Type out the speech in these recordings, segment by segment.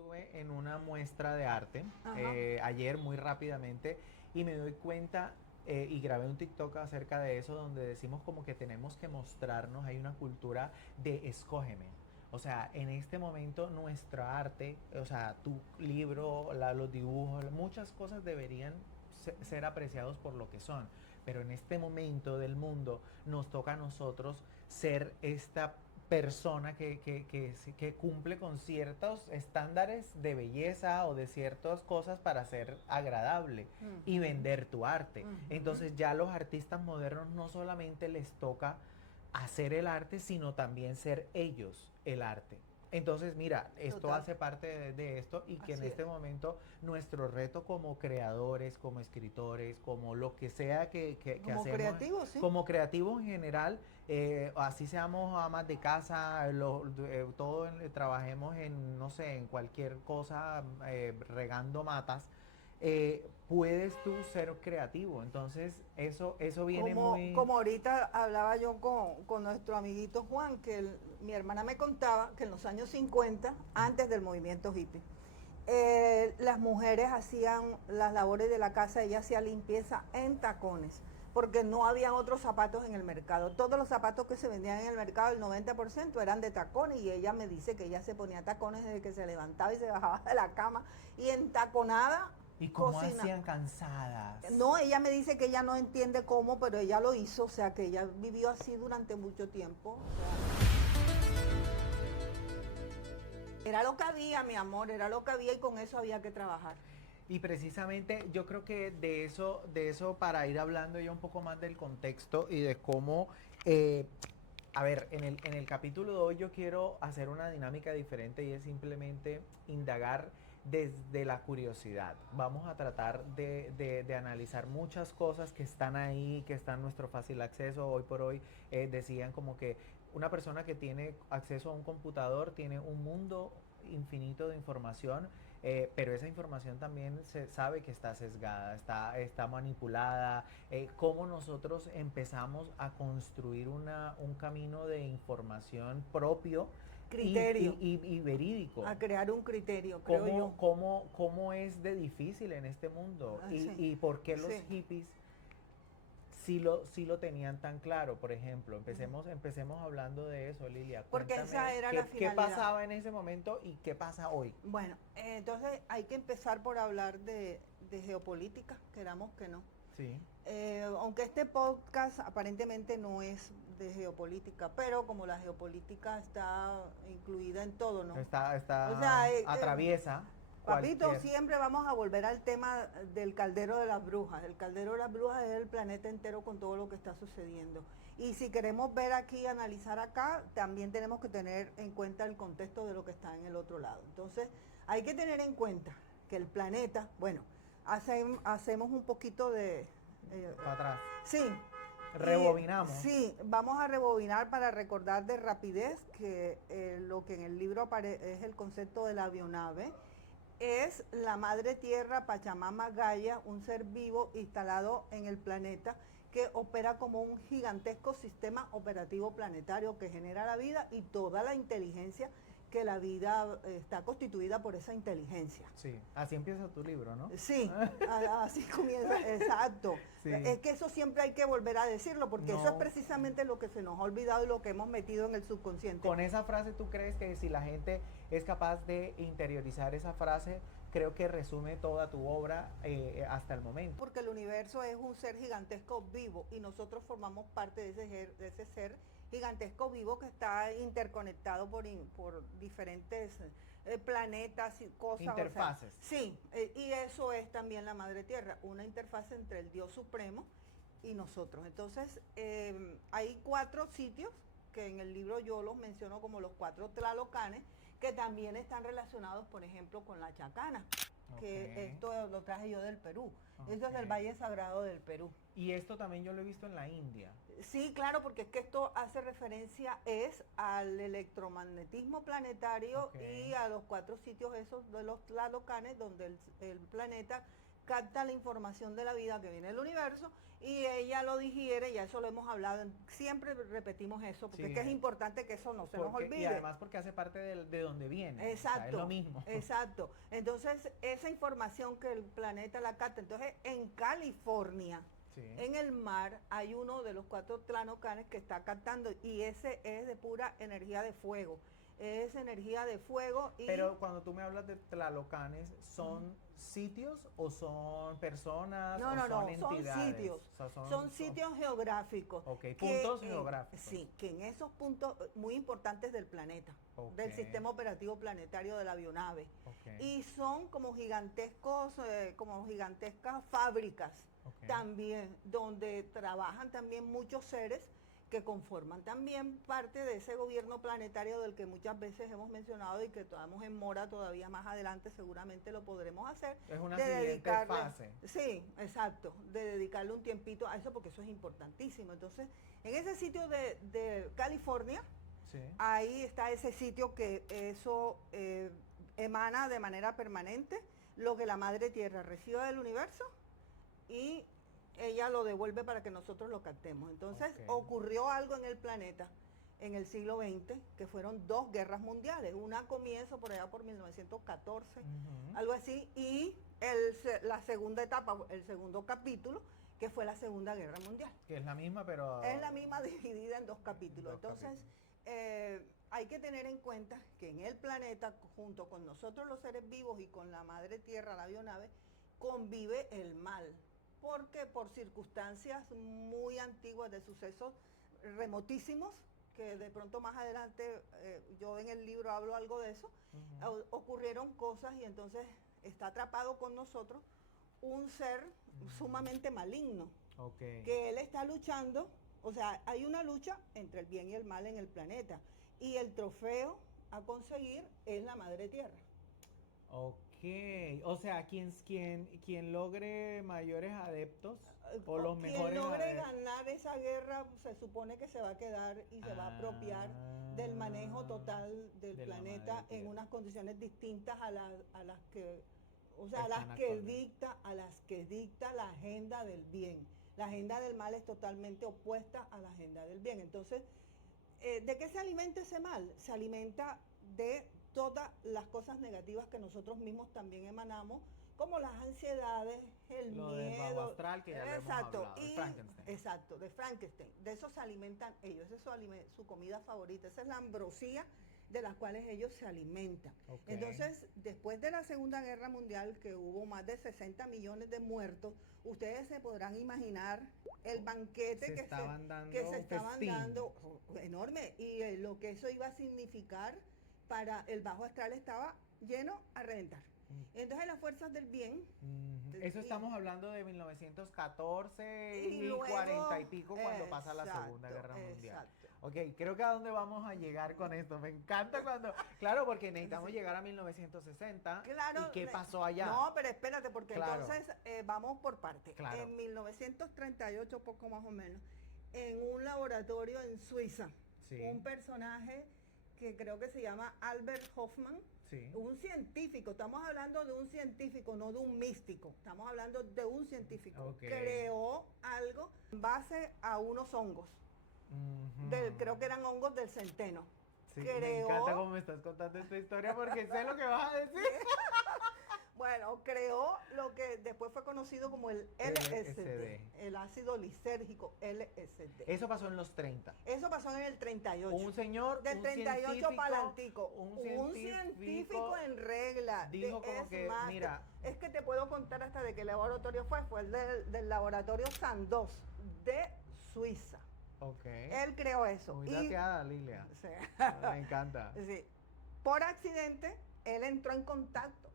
estuve en una muestra de arte Ajá. ayer muy rápidamente y me doy cuenta y grabé un TikTok acerca de eso donde decimos como que tenemos que mostrarnos, hay una cultura de escógeme. O sea, en este momento nuestra arte, o sea, tu libro, los dibujos, muchas cosas deberían ser apreciados por lo que son. Pero en este momento del mundo nos toca a nosotros ser esta persona que cumple con ciertos estándares de belleza o de ciertas cosas para ser agradable y Ujú, vender tu arte. ujú. Entonces ya los artistas modernos no solamente les toca hacer el arte, sino también ser ellos el arte. Entonces, mira, esto Total, hace parte de esto y que en así es. este momento nuestro reto como creadores, como escritores, como lo que sea que Como hacemos, creativo, sí. como creativos en general, así seamos amas de casa, todo trabajemos en, no sé, en cualquier cosa, regando matas, puedes tú ser creativo. Entonces, eso viene muy... Como ahorita hablaba yo con nuestro amiguito Juan, que mi hermana me contaba que en los años 50, antes del movimiento hippie, las mujeres hacían las labores de la casa, ella hacía limpieza en tacones, porque no había otros zapatos en el mercado. Todos los zapatos que se vendían en el mercado, el 90% eran de tacones, y ella me dice que ella se ponía tacones desde que se levantaba y se bajaba de la cama, y entaconada Y como cocina. hacían cansadas. No, ella me dice que ella no entiende cómo, pero ella lo hizo, o sea, que ella vivió así durante mucho tiempo. O sea, era lo que había, mi amor, era lo que había y con eso había que trabajar. Y precisamente yo creo que de eso para ir hablando ya un poco más del contexto y de cómo, a ver, en el capítulo de hoy yo quiero hacer una dinámica diferente y es simplemente indagar desde la curiosidad. Vamos a tratar de analizar muchas cosas que están ahí, que están en nuestro fácil acceso. Hoy por hoy decían como que una persona que tiene acceso a un computador tiene un mundo infinito de información, pero esa información también se sabe que está sesgada, está manipulada. Cómo nosotros empezamos a construir un camino de información propio Criterio, y verídico. a crear un criterio, creo yo. ¿Cómo es de difícil en este mundo? Ah, Y, sí, y por qué los sí. hippies sí lo tenían tan claro? Por ejemplo, empecemos hablando de eso, Lilia. Porque esa Cuéntame era la qué finalidad. pasaba en ese momento y qué pasa hoy. Bueno, entonces hay que empezar por hablar de geopolítica, queramos que no. Sí. Aunque este podcast aparentemente no es de geopolítica, pero como la geopolítica está incluida en todo, ¿no? O sea, Atraviesa papito, cualquier... siempre vamos a volver al tema del caldero de las brujas. El caldero de las brujas es el planeta entero con todo lo que está sucediendo. Y si queremos ver aquí, analizar acá, también tenemos que tener en cuenta el contexto de lo que está en el otro lado. Entonces, hay que tener en cuenta que el planeta, bueno, hacemos un poquito de... para atrás. sí, y Rebobinamos. sí, vamos a rebobinar para recordar de rapidez que lo que en el libro es el concepto de la avionave. Es la madre tierra Pachamama Gaia, un ser vivo instalado en el planeta que opera como un gigantesco sistema operativo planetario que genera la vida y toda la inteligencia, que la vida está constituida por esa inteligencia. Sí, así empieza tu libro, ¿no? Sí, así comienza, exacto. Sí. Es que eso siempre hay que volver a decirlo, porque eso es No, precisamente lo que se nos ha olvidado y lo que hemos metido en el subconsciente. con esa frase, ¿tú crees que si la gente es capaz de interiorizar esa frase, creo que resume toda tu obra hasta el momento? Porque el universo es un ser gigantesco vivo y nosotros formamos parte de ese ser gigantesco vivo que está interconectado por diferentes planetas y cosas. O sea, Interfaces. sí, y eso es también la Madre Tierra, una interfaz entre el Dios Supremo y nosotros. Entonces, hay 4 sitios que en el libro yo los menciono como los 4 Tlalocanes, que también están relacionados, por ejemplo, con la chacana, Ok, que esto lo traje yo del Perú. Esto es del ok. Valle Sagrado del Perú. Y esto también yo lo he visto en la India. Sí, claro, porque es que esto hace referencia es al electromagnetismo planetario Ok. y a los 4 sitios esos de los Tlalocanes, donde el planeta capta la información de la vida que viene del universo y ella lo digiere, ya eso lo hemos hablado, siempre repetimos eso, porque Sí. es que es importante que eso no se nos olvide. Y además porque hace parte de donde viene. Exacto. O sea, es lo mismo. Exacto. Entonces, esa información que el planeta la capta. Entonces, en California, Sí. en el mar, hay uno de los 4 tlanocanes que está captando y ese es de pura energía de fuego. Es energía de fuego y... Pero cuando tú me hablas de tlalocanes, ¿son sitios o son personas No, o no, son no, son entidades? sitios. O sea, Son sitios geográficos. Ok, que puntos geográficos. Sí, que en esos puntos muy importantes del planeta, Ok. del sistema operativo planetario de la avionave. Ok. Y son como gigantescas fábricas Ok. también, donde trabajan también muchos seres que conforman también parte de ese gobierno planetario del que muchas veces hemos mencionado y que estamos en mora todavía más adelante, seguramente lo podremos hacer. Es una de siguiente dedicarle- fase. Sí, exacto, de dedicarle un tiempito a eso porque eso es importantísimo. Entonces, en ese sitio de California, Sí. ahí está ese sitio que eso emana de manera permanente lo que la Madre Tierra recibe del universo y ella lo devuelve para que nosotros lo captemos. Entonces Ok. ocurrió algo en el planeta en el siglo XX, que fueron 2 guerras mundiales. Una comienzo por allá por 1914, Ujú. algo así, y la segunda etapa, el segundo capítulo, que fue la Segunda Guerra Mundial. Que es la misma, pero... Es la misma dividida en 2 capítulos. Dos Entonces, hay que tener en cuenta que en el planeta, junto con nosotros los seres vivos y con la Madre Tierra, la avionave, convive el mal. Porque por circunstancias muy antiguas de sucesos remotísimos, que de pronto más adelante yo en el libro hablo algo de eso, Ujú. ocurrieron cosas y entonces está atrapado con nosotros un ser sumamente maligno, Ok. que él está luchando, o sea, hay una lucha entre el bien y el mal en el planeta, y el trofeo a conseguir es la Madre Tierra. Ok. O sea, quien logre mayores adeptos o los Quien mejores logre adeptos. ganar esa guerra se supone que se va a quedar y se va a apropiar del manejo total del de la planeta Madre en Tierra. unas condiciones distintas a las que, o sea, Están actualmente. a las que dicta la agenda del bien. La agenda del mal es totalmente opuesta a la agenda del bien. Entonces, ¿de qué se alimenta ese mal? Se alimenta de todas las cosas negativas que nosotros mismos también emanamos, como las ansiedades, el Lo miedo. del bajo astral, que ya lo hemos hablado, de Frankenstein. Exacto, de Frankenstein. De eso se alimentan ellos, esa es su comida favorita, esa es la ambrosía de las cuales ellos se alimentan. Ok. Entonces, después de la Segunda Guerra Mundial, que hubo más de 60 millones de muertos, ustedes se podrán imaginar el banquete Se que estaban dando que se un estaban festín. dando, enorme, y lo que eso iba a significar para el bajo astral estaba lleno a reventar. Entonces las fuerzas del bien... Ujú. Eso y- estamos hablando de 1914 y y luego, 40 y pico cuando pasa la exacto, Segunda Guerra Mundial. exacto. Ok, creo que a dónde vamos a llegar con esto. Me encanta cuando... Claro, porque necesitamos llegar a 1960. Claro. ¿Y qué pasó allá? No, pero espérate, porque Claro. entonces vamos por partes. Claro. En 1938, poco más o menos, en un laboratorio en Suiza, Sí. un personaje que creo que se llama Albert Hoffman, Sí. un científico, estamos hablando de un científico, no de un místico, estamos hablando de un científico, Ok. creó algo en base a unos hongos, Ujú. creo que eran hongos del centeno. Sí, me encanta cómo me estás contando esta historia porque sé lo que vas a decir. Bueno, creó lo que después fue conocido como el LSD, LSD. el ácido lisérgico LSD. Eso pasó en los 30. Eso pasó en el 38. Un señor, Del un 38 científico, para adelantico. un Un científico científico en regla. dijo como es que, más, mira. es que te puedo contar hasta de qué laboratorio fue el del laboratorio Sandoz de Suiza. Ok. Él creó eso. Muy Y- dateada, Lilia. Sí. Me encanta. Sí. Por accidente, él entró en contacto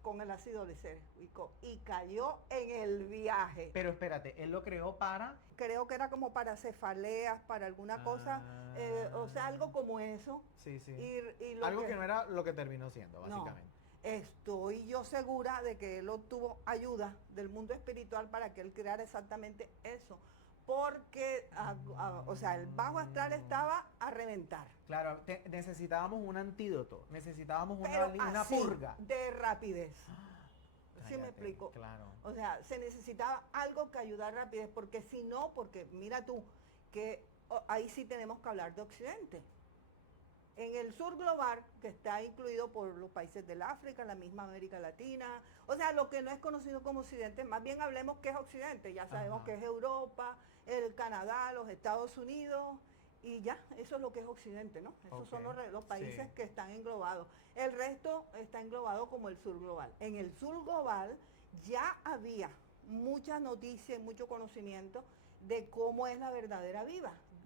con el ácido lisérgico y cayó en el viaje. Pero espérate, él lo creó para... Creo que era como para cefaleas, para alguna cosa, o sea, algo como eso. Sí, sí. Y lo Algo que no era lo que terminó siendo, básicamente. No, estoy yo segura de que él obtuvo ayuda del mundo espiritual para que él creara exactamente eso. Porque, o sea, el bajo astral estaba a reventar. Claro, necesitábamos un antídoto, necesitábamos Pero una así, purga. de rapidez. ¿Sí me Cállate, explico? claro. O sea, se necesitaba algo que ayudara rapidez, porque si no, porque mira tú, que ahí sí tenemos que hablar de Occidente. En el sur global, que está incluido por los países del África, la misma América Latina, o sea, lo que no es conocido como Occidente, más bien hablemos qué es Occidente, ya sabemos Ajá. que es Europa, el Canadá, los Estados Unidos, y ya, eso es lo que es Occidente, ¿no? Esos Ok. son los países Sí. que están englobados. El resto está englobado como el sur global. En el sur global ya había mucha noticia y mucho conocimiento de cómo es la verdadera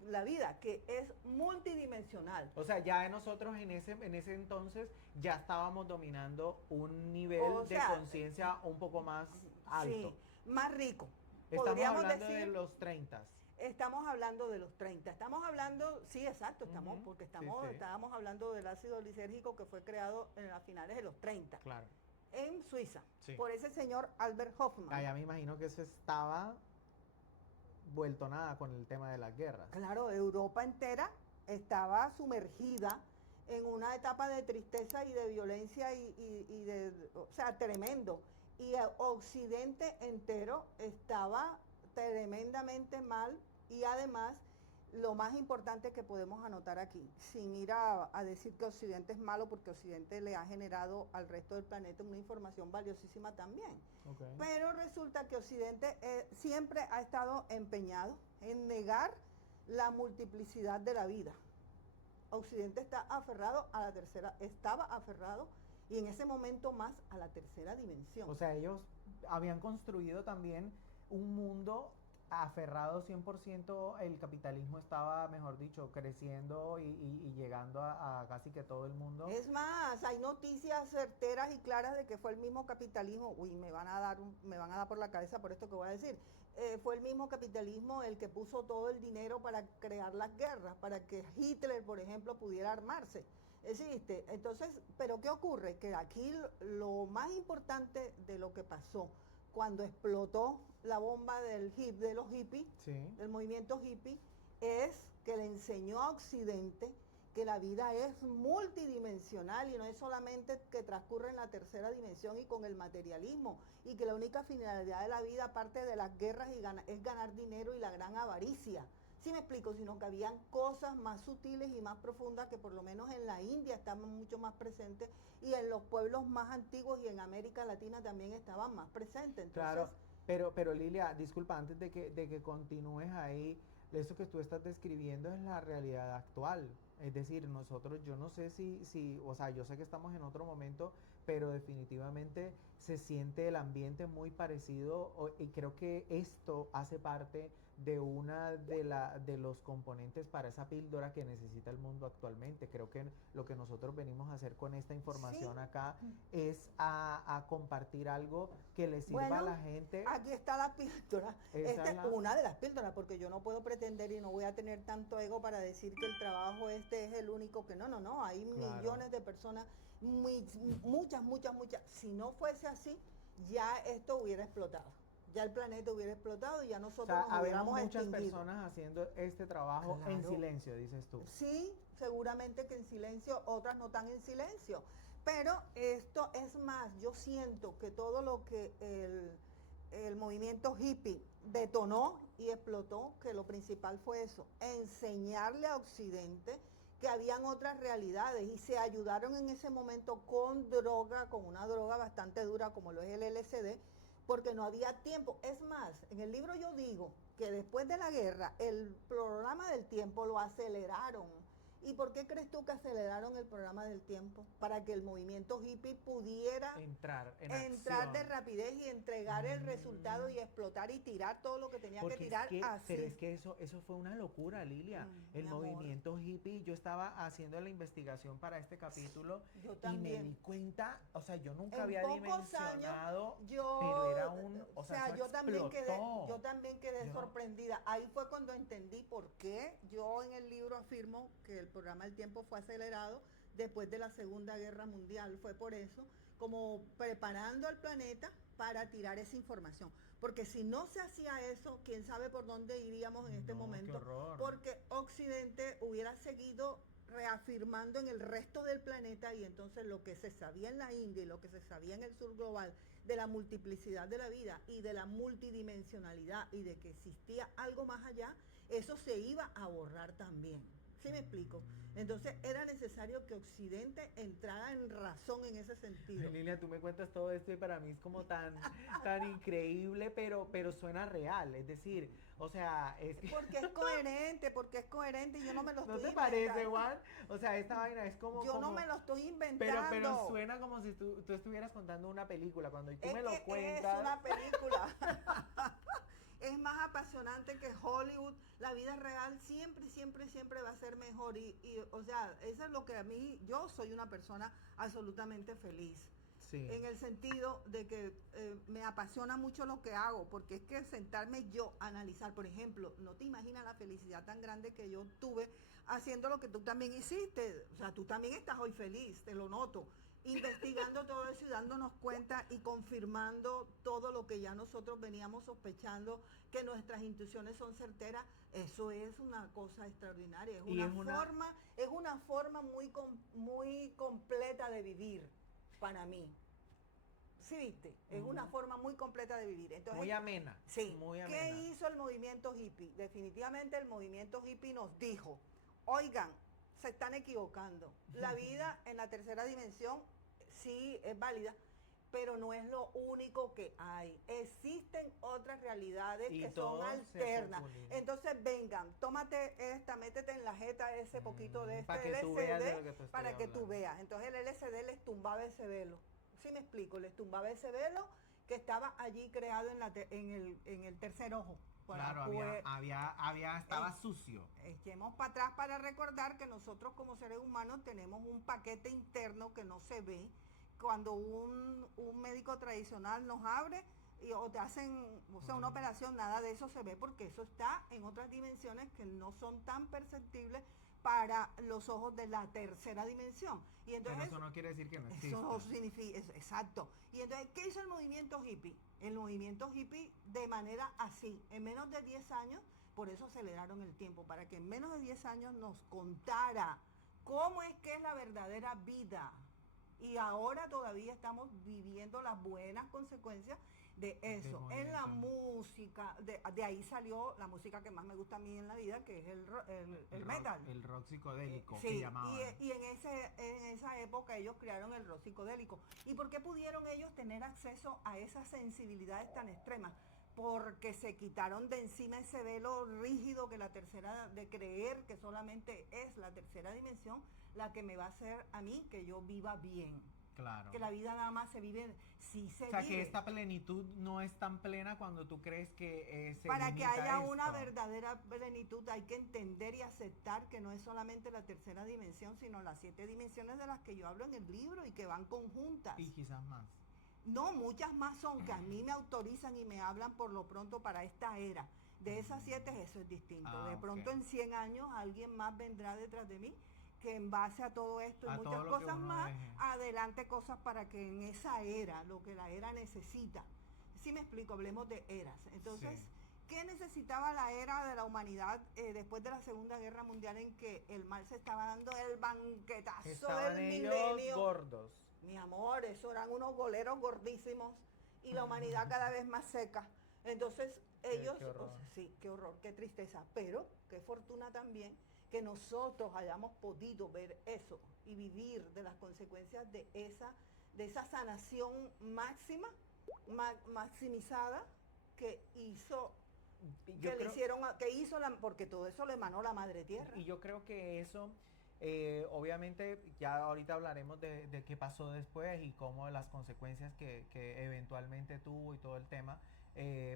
la vida, que es multidimensional. O sea, ya nosotros en ese entonces ya estábamos dominando un O nivel de sea, conciencia un poco más alto. sí, más rico. Estamos Podríamos hablando de decir, los 30. estamos hablando de los 30. Estamos hablando, sí, exacto, estamos, Ujú. porque Sí, sí, estábamos hablando del ácido lisérgico que fue creado en las finales de los 30 claro. en Suiza, Sí. por ese señor Albert Hoffman. Ya me imagino que eso estaba vuelto nada con el tema de las guerras. Claro, Europa entera estaba sumergida en una etapa de tristeza y de violencia y de, o sea, tremendo. Y Occidente entero estaba tremendamente mal y además lo más importante que podemos anotar aquí, sin ir a decir que Occidente es malo, porque Occidente le ha generado al resto del planeta una información valiosísima también. Ok. Pero resulta que Occidente siempre ha estado empeñado en negar la multiplicidad de la vida. Occidente está aferrado a la tercera, estaba aferrado y en ese momento más a la tercera dimensión. O sea, ellos habían construido también un mundo aferrado 100%, el capitalismo estaba, mejor dicho, creciendo y llegando a casi que todo el mundo. Es más, hay noticias certeras y claras de que fue el mismo capitalismo. Uy, me van a dar por la cabeza por esto que voy a decir. Fue el mismo capitalismo el que puso todo el dinero para crear las guerras, para que Hitler, por ejemplo, pudiera armarse. Existe. Entonces, pero ¿qué ocurre? Que aquí lo más importante de lo que pasó cuando explotó la bomba de los hippies, Sí. del movimiento hippie, es que le enseñó a Occidente que la vida es multidimensional y no es solamente que transcurre en la tercera dimensión y con el materialismo, y que la única finalidad de la vida, aparte de las guerras, es ganar dinero y la gran avaricia. Sí me explico, sino que habían cosas más sutiles y más profundas que por lo menos en la India estaban mucho más presentes y en los pueblos más antiguos y en América Latina también estaban más presentes. Entonces, Claro, pero Lilia, disculpa, antes de que continúes ahí, eso que tú estás describiendo es la realidad actual. Es decir, nosotros, yo no sé si, o sea, yo sé que estamos en otro momento, pero definitivamente se siente el ambiente muy parecido y creo que esto hace parte de una de los componentes para esa píldora que necesita el mundo actualmente. Creo que lo que nosotros venimos a hacer con esta sí, información acá es a compartir algo que le sirva a bueno, la gente. aquí está la píldora. Esa Esta es es la... una de las píldoras, porque yo no puedo pretender y no voy a tener tanto ego para decir que el trabajo este es el único que no, no, no. Hay Claro. millones de personas, muchas, muchas, muchas. Si no fuese así, ya esto hubiera explotado. Ya el planeta hubiera explotado y ya O nosotros sea, nos habemos hubiéramos muchas extinguido. personas haciendo este trabajo en Claro. silencio, dices tú. Sí, seguramente que en silencio, otras no están en silencio. Pero esto es más, yo siento que todo lo que el movimiento hippie detonó y explotó, que lo principal fue eso, enseñarle a Occidente que habían otras realidades y se ayudaron en ese momento con droga, con una droga bastante dura como lo es el LSD, porque no había tiempo. Es más, en el libro yo digo que después de la guerra el programa del tiempo lo aceleraron. ¿Y por qué crees tú que aceleraron el programa del tiempo? Para que el movimiento hippie pudiera Entrar en entrar de acción. rapidez y entregar el resultado y explotar y tirar todo lo que tenía que Porque es tirar que, pero así. es que eso fue una locura, Lilia. El Mi amor, movimiento hippie, yo estaba haciendo la investigación para este capítulo yo y me di también. cuenta, o sea, yo nunca En había pocos años dimensionado, pero yo, era o o sea, sea, eso explotó. yo también quedé Yo no, sorprendida. Ahí fue cuando entendí por qué yo en el libro afirmo que el programa del tiempo fue acelerado después de la Segunda Guerra Mundial. Fue por eso, como preparando al planeta para tirar esa información. Porque si no se hacía eso, quién sabe por dónde iríamos en este no, qué momento, horror. porque Occidente hubiera seguido reafirmando en el resto del planeta, y entonces lo que se sabía en la India y lo que se sabía en el sur global de la multiplicidad de la vida y de la multidimensionalidad y de que existía algo más allá, eso se iba a borrar también. ¿Sí me explico? Entonces era necesario que Occidente entrara en razón en ese sentido. Ay, Lilia, tú me cuentas todo esto y para mí es como tan increíble, pero suena real. Es decir, o sea, es que... Porque es coherente y yo no me lo ¿No estoy te parece, inventando. Juan? O sea, esta vaina es como... Yo no me lo estoy inventando. Pero suena como si tú estuvieras contando una película. Cuando tú Es me que lo cuentas... es una película. Es más apasionante que Hollywood. La vida real siempre, siempre, siempre va a ser mejor. O sea, eso es lo que a mí, yo soy una persona absolutamente feliz. Sí. En el sentido de que me apasiona mucho lo que hago, porque es que sentarme yo a analizar, por ejemplo, no te imaginas la felicidad tan grande que yo tuve haciendo lo que tú también hiciste. O sea, tú también estás hoy feliz, te lo noto, investigando todo eso y dándonos cuenta y confirmando todo lo que ya nosotros veníamos sospechando, que nuestras intuiciones son certeras. Eso es una cosa extraordinaria, es una forma muy completa de vivir para mí. Sí, viste, es una forma muy completa de vivir. Entonces, muy amena. Sí. Muy amena. ¿Qué hizo el movimiento hippie? Definitivamente el movimiento hippie nos dijo, oigan, se están equivocando. La vida en la tercera dimensión sí es válida, pero no es lo único que hay. Existen otras realidades Y que son alternas. populiza. Entonces, vengan, tómate esta, métete en la jeta ese poquito de para este que tú veas de lo que LSD tú estoy para que tú hablando. veas. Entonces el LSD les tumbaba ese velo. ¿Sí me explico? Les tumbaba ese velo que estaba allí creado en el tercer ojo. Claro, estaba sucio. Echemos para atrás para recordar que nosotros como seres humanos tenemos un paquete interno que no se ve. Cuando un médico tradicional nos abre o te hacen, o sea, una operación, nada de eso se ve porque eso está en otras dimensiones que no son tan perceptibles para los ojos de la tercera dimensión. Y entonces, pero eso no quiere decir que no exista. Eso no significa, exacto. Y entonces, ¿qué hizo el movimiento hippie? El movimiento hippie de manera así, en menos de 10 años, por eso aceleraron el tiempo, para que en menos de 10 años nos contara cómo es que es la verdadera vida. Y ahora todavía estamos viviendo las buenas consecuencias de eso. En la música, de ahí salió la música que más me gusta a mí en la vida, que es el metal. El rock psicodélico, Sí, que llamaban. y en esa época ellos crearon el rock psicodélico. ¿Y por qué pudieron ellos tener acceso a esas sensibilidades tan extremas? Porque se quitaron de encima ese velo rígido que la tercera, de creer que solamente es la tercera dimensión la que me va a hacer a mí que yo viva bien. Claro. Que la vida nada más se vive, sí se vive. O sea, que esta plenitud no es tan plena cuando tú crees que se Para que haya esto. una verdadera plenitud hay que entender y aceptar que no es solamente la tercera dimensión, sino las 7 dimensiones de las que yo hablo en el libro y que van conjuntas. Y quizás más. No, muchas más son que a mí me autorizan y me hablan por lo pronto para esta era. De esas 7 eso es distinto. De pronto en 100 años alguien más vendrá detrás de mí que en base a todo esto y muchas cosas más, adelante cosas para que en esa era, lo que la era necesita. Si me explico, hablemos de eras. Entonces, sí. ¿Qué necesitaba la era de la humanidad después de la Segunda Guerra Mundial en que el mal se estaba dando el banquetazo del milenio? Gordos. Mi amor, eso eran unos goleros gordísimos y la humanidad cada vez más seca. Entonces, ellos, qué horror. O sea, sí, qué horror, qué tristeza, pero qué fortuna también que nosotros hayamos podido ver eso y vivir de las consecuencias de esa sanación máxima, maximizada que hizo, porque todo eso lo emanó la Madre Tierra. Y yo creo que eso, obviamente, ya ahorita hablaremos de qué pasó después y cómo las consecuencias que eventualmente tuvo y todo el tema,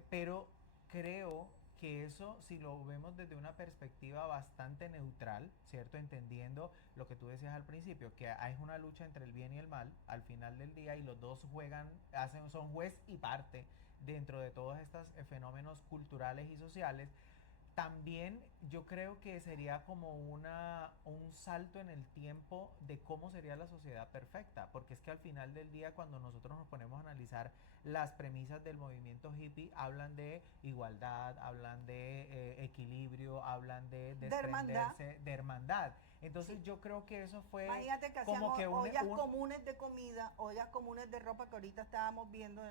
pero creo que eso, si lo vemos desde una perspectiva bastante neutral, ¿cierto? Entendiendo lo que tú decías al principio, que es una lucha entre el bien y el mal al final del día y los dos son juez y parte dentro de todos estos fenómenos culturales y sociales. También yo creo que sería como un salto en el tiempo de cómo sería la sociedad perfecta, porque es que al final del día cuando nosotros nos ponemos a analizar las premisas del movimiento hippie, hablan de igualdad, hablan de equilibrio, hablan de desprenderse, de hermandad. Entonces Sí. yo creo que eso fue Imagínate que hacían como que ollas comunes de comida, ollas comunes de ropa que ahorita estábamos viendo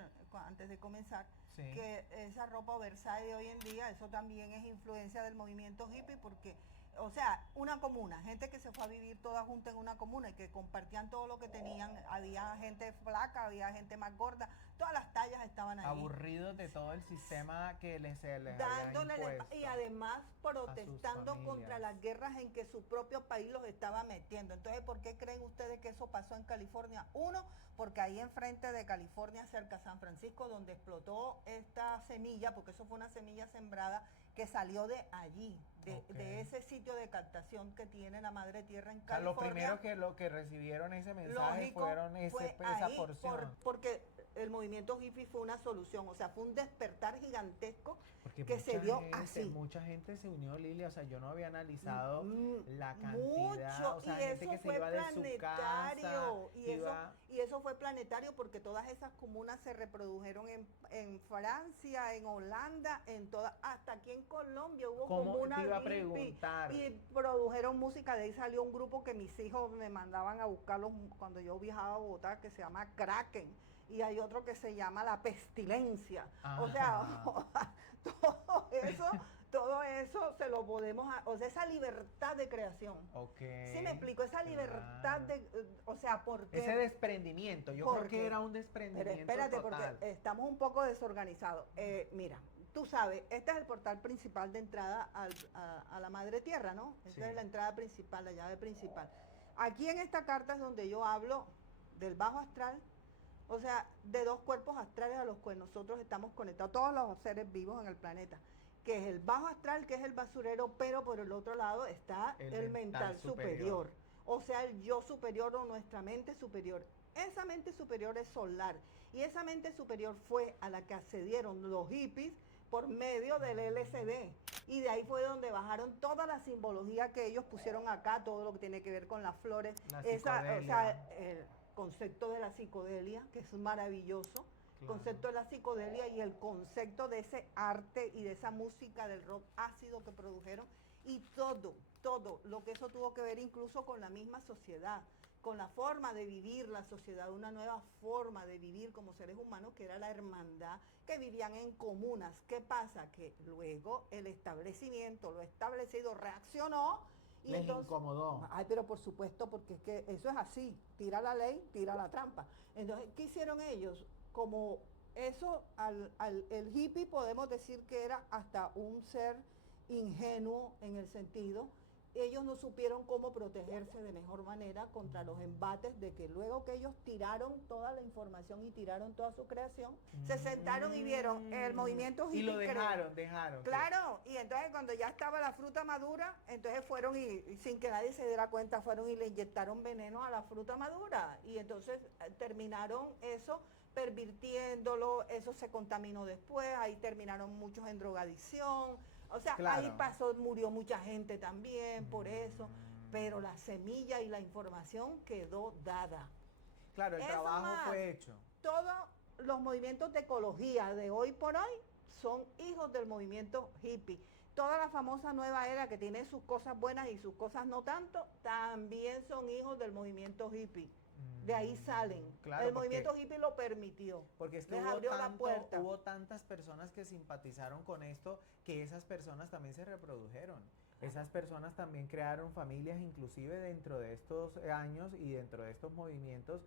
antes de comenzar, sí. que esa ropa oversize de hoy en día, eso también es influencia del movimiento hippie porque, o sea, una comuna, gente que se fue a vivir toda junta en una comuna y que compartían todo lo que tenían, había gente flaca, había gente más gorda, todas las tallas estaban ahí. Aburridos de todo el sistema que se les había Dándole impuesto. y además protestando familias. contra las guerras en que su propio país los estaba metiendo. Entonces, ¿por qué creen ustedes que eso pasó en California? Uno, porque ahí enfrente de California, cerca de San Francisco, donde explotó esta semilla, porque eso fue una semilla sembrada que salió de allí, de ese sitio de captación que tiene la Madre Tierra en O sea, California. lo primero que lo que recibieron ese mensaje Lógico, fueron fue esa ahí porción. porque el movimiento hippie fue una solución, o sea, fue un despertar gigantesco Porque que se dio gente, así. mucha gente se unió, Lilia, o sea, yo no había analizado la cantidad, Mucho, o sea, y gente eso que se fue iba de su casa, planetario, iba... y eso fue planetario porque todas esas comunas se reprodujeron en Francia, en Holanda, en toda, hasta aquí en Colombia hubo ¿Cómo comunas te iba a hippie, preguntar? y produjeron música, de ahí salió un grupo que mis hijos me mandaban a buscarlos cuando yo viajaba a Bogotá, que se llama Kraken, y hay otro que se llama La Pestilencia. O sea, todo eso se lo podemos, o sea, esa libertad de creación. Ok. Sí me explico, esa libertad de, o sea, porque... Ese desprendimiento, yo creo que era un desprendimiento Pero espérate, total. porque estamos un poco desorganizados. Mira, tú sabes, este es el portal principal de entrada a la Madre Tierra, ¿no? Esta es la entrada principal, la llave principal. Aquí en esta carta es donde yo hablo del bajo astral, o sea, de dos cuerpos astrales a los que nosotros estamos conectados, todos los seres vivos en el planeta, que es el bajo astral, que es el basurero, pero por el otro lado está el mental superior, o sea, el yo superior o nuestra mente superior. Esa mente superior es solar, y esa mente superior fue a la que accedieron los hippies por medio del LSD, y de ahí fue donde bajaron toda la simbología que ellos pusieron acá, todo lo que tiene que ver con las flores, o sea, el concepto de la psicodelia, que es maravilloso, concepto de la psicodelia y el concepto de ese arte y de esa música del rock ácido que produjeron, y todo lo que eso tuvo que ver incluso con la misma sociedad, con la forma de vivir la sociedad, una nueva forma de vivir como seres humanos, que era la hermandad, que vivían en comunas. ¿Qué pasa? Que luego el establecimiento, lo establecido, reaccionó y les entonces, incomodó. Ay, pero por supuesto, porque es que eso es así, tira la ley, tira la trampa. Entonces, ¿qué hicieron ellos? Como eso, el hippie podemos decir que era hasta un ser ingenuo en el sentido, ellos no supieron cómo protegerse de mejor manera contra los embates de que luego que ellos tiraron toda la información y tiraron toda su creación, se sentaron y vieron el movimiento hippie. Y lo dejaron. Claro, y entonces cuando ya estaba la fruta madura, entonces fueron y sin que nadie se diera cuenta, fueron y le inyectaron veneno a la fruta madura. Y entonces terminaron eso pervirtiéndolo, eso se contaminó después, ahí terminaron muchos en drogadicción. O sea, ahí murió mucha gente también por eso, pero la semilla y la información quedó dada. Claro, el trabajo fue hecho. Todos los movimientos de ecología de hoy por hoy son hijos del movimiento hippie. Toda la famosa nueva era que tiene sus cosas buenas y sus cosas no tanto, también son hijos del movimiento hippie. De ahí salen. Claro, el movimiento hippie lo permitió. Porque es que hubo tantas personas que simpatizaron con esto que esas personas también se reprodujeron. Esas personas también crearon familias, inclusive dentro de estos años y dentro de estos movimientos,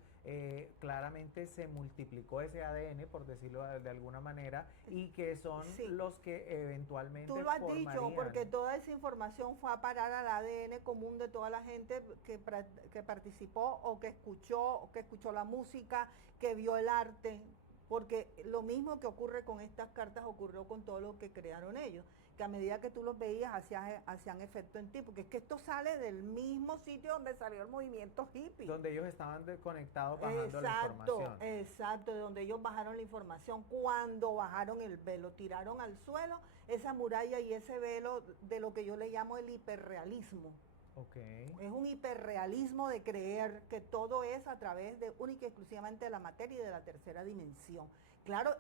claramente se multiplicó ese ADN, por decirlo de alguna manera, y que son los que eventualmente Tú lo has dicho, porque toda esa información fue a parar al ADN común de toda la gente que participó o que escuchó la música, que vio el arte. Porque lo mismo que ocurre con estas cartas ocurrió con todo lo que crearon ellos, que a medida que tú los veías hacían efecto en ti, porque es que esto sale del mismo sitio donde salió el movimiento hippie. Donde ellos estaban conectados bajando la información. Exacto, de donde ellos bajaron la información, cuando bajaron el velo, tiraron al suelo esa muralla y ese velo de lo que yo le llamo el hiperrealismo. Es un hiperrealismo de creer que todo es a través de única y exclusivamente de la materia y de la tercera dimensión. Claro,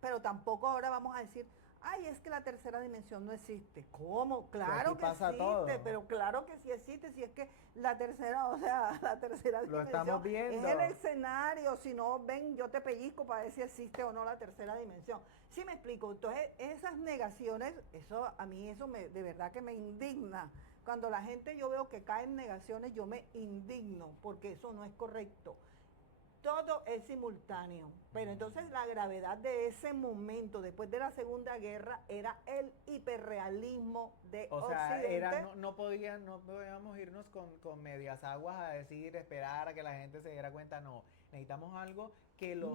pero tampoco ahora vamos a decir, ay, es que la tercera dimensión no existe. ¿Cómo? Claro aquí que pasa existe, todo. pero claro que sí existe, si es que la tercera, o sea, la tercera Lo dimensión estamos es viendo. el escenario, si no, ven, yo te pellizco para ver si existe o no la tercera dimensión. ¿Sí me explico? Entonces, esas negaciones, eso a mí eso de verdad que me indigna. Cuando la gente yo veo que cae en negaciones, yo me indigno, porque eso no es correcto. Todo es simultáneo, pero entonces la gravedad de ese momento, después de la Segunda Guerra, era el hiperrealismo de O sea, Occidente. no podíamos irnos con medias aguas a decir, esperar a que la gente se diera cuenta. No, necesitamos algo que No,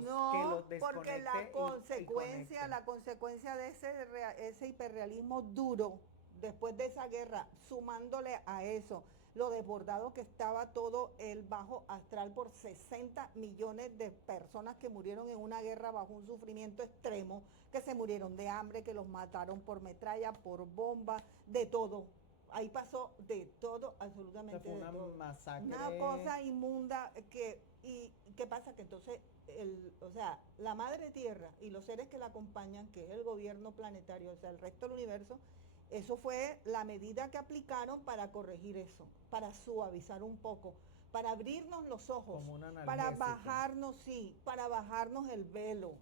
los porque desconecte y conecte. la consecuencia de ese hiperrealismo duro, después de esa guerra, sumándole a eso, lo desbordado que estaba todo el bajo astral por 60 millones de personas que murieron en una guerra bajo un sufrimiento extremo, que se murieron de hambre, que los mataron por metralla, por bomba, de todo. Ahí pasó de todo, O sea, absolutamente fue de una todo. Una masacre. cosa inmunda y qué pasa que entonces o sea, la madre tierra y los seres que la acompañan, que es el gobierno planetario, o sea, el resto del universo, eso fue la medida que aplicaron para corregir eso, para suavizar un poco, para abrirnos los ojos, Como un para analgésico. bajarnos, sí, para bajarnos el velo.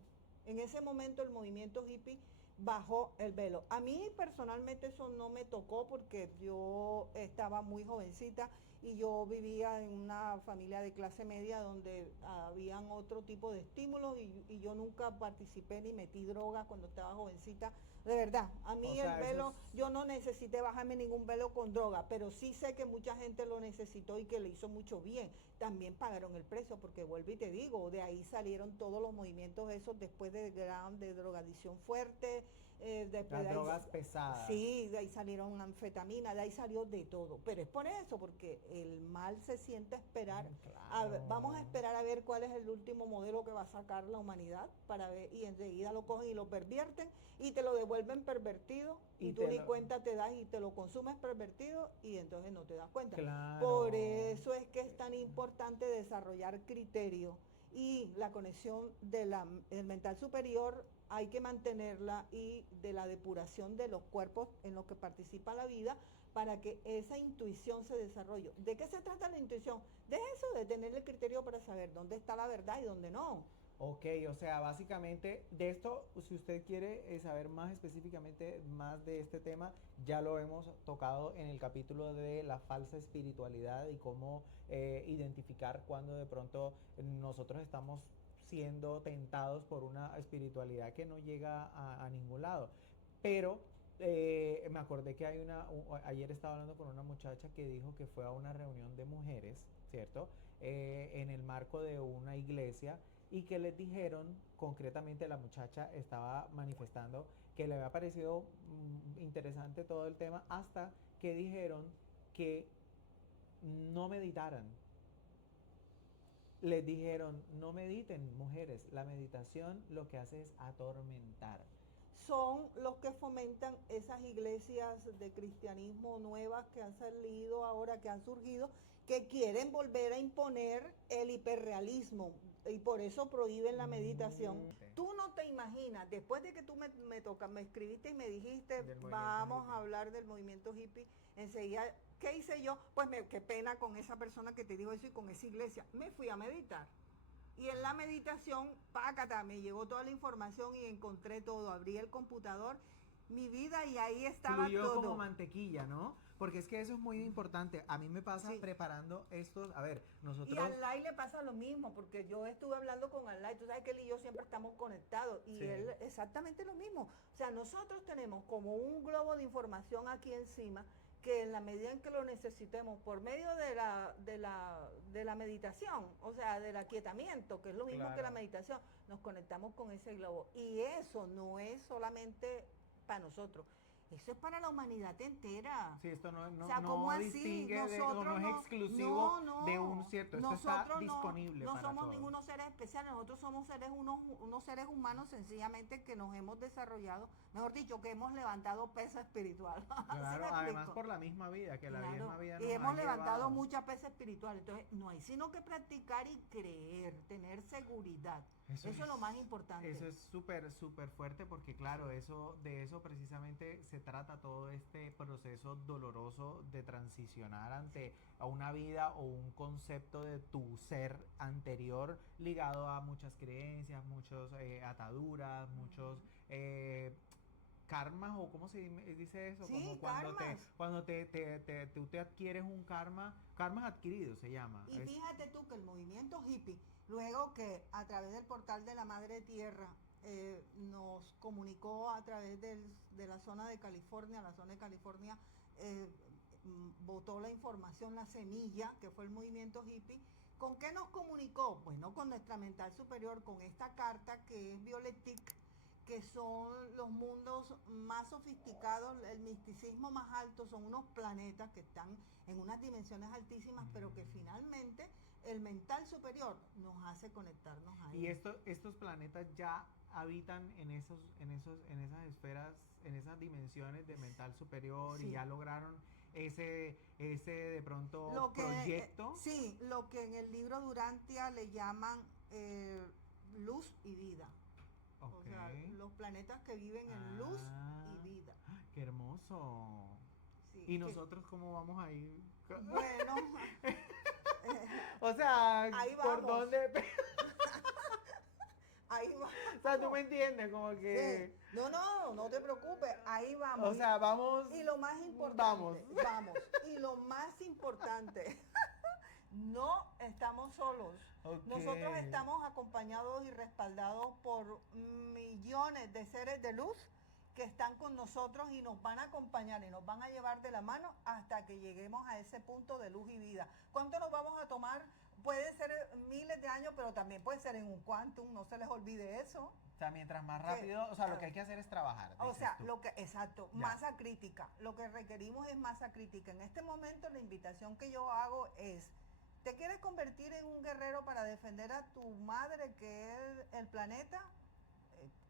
En ese momento el movimiento hippie bajó el velo. A mí personalmente eso no me tocó porque yo estaba muy jovencita y yo vivía en una familia de clase media donde habían otro tipo de estímulos y yo nunca participé ni metí droga cuando estaba jovencita. De verdad, a O mí el sea, eso velo, es yo no necesité bajarme ningún velo con droga, pero sí sé que mucha gente lo necesitó y que le hizo mucho bien. También pagaron el precio, porque vuelvo y te digo, de ahí salieron todos los movimientos esos después de drogadicción fuerte, después las de ahí, drogas pesadas. sí, de ahí salieron anfetamina, de ahí salió de todo. Pero es por eso, porque el mal se siente a esperar. Vamos a Claro. esperar a ver cuál es el último modelo que va a sacar la humanidad para ver, y enseguida lo cogen y lo pervierten y te lo devuelven pervertido y Y tú te ni lo. cuenta te das y te lo consumes pervertido y entonces no te das cuenta. Por Claro. eso es que es tan importante desarrollar criterio y la conexión del mental superior hay que mantenerla, y de la depuración de los cuerpos en los que participa la vida para que esa intuición se desarrolle. ¿De qué se trata la intuición? De eso, de tener el criterio para saber dónde está la verdad y dónde no. Ok, o sea, básicamente de esto, si usted quiere saber más específicamente más de este tema, ya lo hemos tocado en el capítulo de la falsa espiritualidad y cómo identificar cuando de pronto nosotros estamos siendo tentados por una espiritualidad que no llega a ningún lado. Pero me acordé que ayer estaba hablando con una muchacha que dijo que fue a una reunión de mujeres, ¿cierto? En el marco de una iglesia y que les dijeron, concretamente la muchacha estaba manifestando que le había parecido interesante todo el tema hasta que dijeron que no meditaran. Les dijeron, no mediten, mujeres, la meditación lo que hace es atormentar. Son los que fomentan esas iglesias de cristianismo nuevas que han salido ahora, que han surgido, que quieren volver a imponer el hiperrealismo y por eso prohíben la meditación. Tú no te imaginas, después de que tú me escribiste y me dijiste, Del movimiento vamos a hippie. hablar del movimiento hippie, enseguida, ¿qué hice yo? Pues qué pena con esa persona que te dijo eso y con esa iglesia. Me fui a meditar. Y en la meditación, pácata, me llegó toda la información y encontré todo. Abrí el computador, mi vida, y ahí estaba Fluyó como todo. mantequilla, ¿no? Porque es que eso es muy importante. A mí me pasa Sí. preparando estos, a ver, Y a nosotros, Lai le pasa lo mismo, porque yo estuve hablando con Alay, tú sabes que él y yo siempre estamos conectados, y sí, él exactamente lo mismo. O sea, nosotros tenemos como un globo de información aquí encima, que en la medida en que lo necesitemos, por medio de la meditación, o sea, del aquietamiento, que es lo mismo que la claro. meditación, nos conectamos con ese globo. Y eso no es solamente para nosotros, eso es para la humanidad entera. Sí, esto O sea, ¿cómo no así? distingue o no Nosotros es no, exclusivo no, de un no. cierto, esto está Nosotros disponible no para somos todos. ningunos seres especiales, nosotros somos unos seres humanos sencillamente que nos hemos desarrollado, mejor dicho, que hemos levantado pesa espiritual. ¿Sí Claro, me además explico? por la misma vida, que la misma Claro, vida y nos ha hemos levantado llevado. mucha pesa espiritual, entonces no hay sino que practicar y creer, tener seguridad. Eso es lo más importante. Eso es súper, súper fuerte porque claro, de eso precisamente se trata todo este proceso doloroso de transicionar a una vida o un concepto de tu ser anterior ligado a muchas creencias, muchas ataduras, muchos karmas o cómo se dice eso, Sí, como karmas. cuando tú te adquieres un karmas adquiridos se llama. Y fíjate tú que el movimiento hippie, luego que a través del portal de la Madre Tierra nos comunicó a través de la zona de California, la zona de California botó la información, la semilla, que fue el movimiento hippie. ¿Con qué nos comunicó? Bueno, con nuestra mental superior, con esta carta que es Violetic, que son los mundos más sofisticados, el misticismo más alto, son unos planetas que están en unas dimensiones altísimas, pero que finalmente el mental superior nos hace conectarnos a Y ellos. estos planetas ya habitan en esas esferas, en esas dimensiones de mental superior y Sí. ya lograron ese de pronto Lo que, proyecto. sí, lo que en el libro Durantia le llaman luz y vida. O sea, Ok. los planetas que viven en luz y vida. Qué hermoso. Sí, ¿Y que- nosotros cómo vamos a ir? bueno, O sea, ahí ¿por vamos. dónde? Ahí vamos. O sea, tú me entiendes, como Sí. que... No te preocupes, ahí vamos. O sea, vamos... Y lo más importante, Vamos. Y lo más importante, no estamos solos. Ok. Nosotros estamos acompañados y respaldados por millones de seres de luz que están con nosotros y nos van a acompañar y nos van a llevar de la mano hasta que lleguemos a ese punto de luz y vida. ¿Cuánto nos vamos a tomar? Puede ser miles de años, pero también puede ser en un quantum, no se les olvide eso. O sea, mientras más rápido, o sea, lo que hay que hacer es trabajar. O dices sea, tú. exacto, Ya. masa crítica. Lo que requerimos es masa crítica. En este momento la invitación que yo hago es, ¿te quieres convertir en un guerrero para defender a tu madre que es el planeta?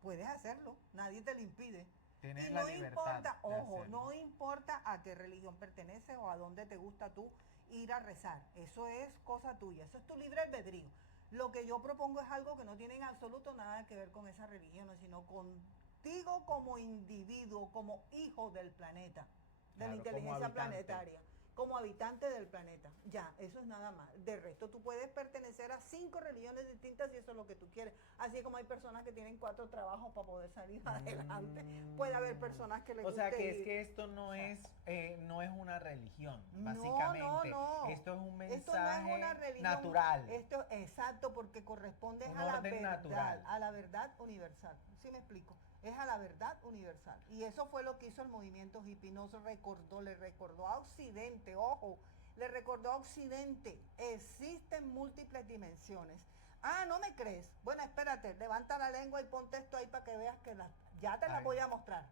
Puedes hacerlo, nadie te lo impide. Tienes Y la no libertad importa, de ojo, hacerlo. no importa a qué religión perteneces o a dónde te gusta tú ir a rezar. Eso es cosa tuya, eso es tu libre albedrío. Lo que yo propongo es algo que no tiene en absoluto nada que ver con esa religión, sino contigo como individuo, como hijo del planeta, de Claro, la como inteligencia habitante. planetaria, como habitante del planeta. Ya, eso es nada más. De resto, tú puedes pertenecer a 5 religiones distintas si eso es lo que tú quieres. Así como hay personas que tienen 4 trabajos para poder salir adelante, puede haber personas que les O sea, guste que es ir. que esto no O sea, no es una religión, no, básicamente. no. Esto es un Esto no mensaje es una religión natural. Esto, exacto, porque corresponde Un a la orden verdad, natural. a la verdad universal. ¿Sí me explico? Es a la verdad universal. Y eso fue lo que hizo el movimiento hippie. Nos recordó, le recordó a Occidente, ojo, le recordó a Occidente. Existen múltiples dimensiones. Ah, ¿no me crees? Bueno, espérate, levanta la lengua y ponte esto ahí para que veas que ya te las Ay. voy a mostrar.